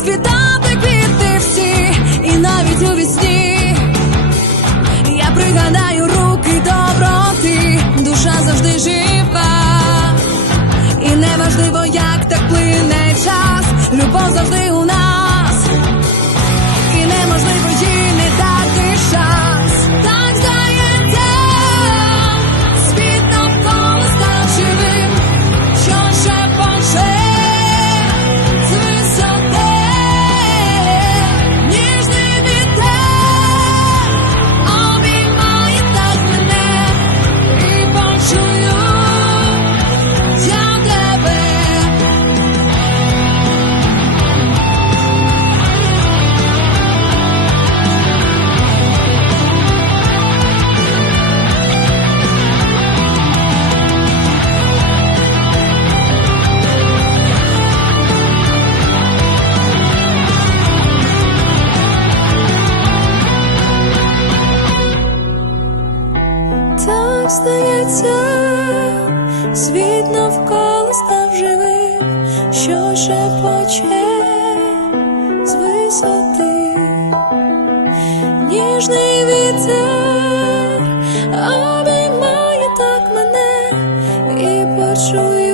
розквітати квіти всі, і навіть у вісні я пригадаю руки доброти, душа завжди жива, і неважливо, як так плине час, любов завжди. Здається, світ навколо став живим, що шепоче з висоти, ніжний вітер обіймає так мене і почує.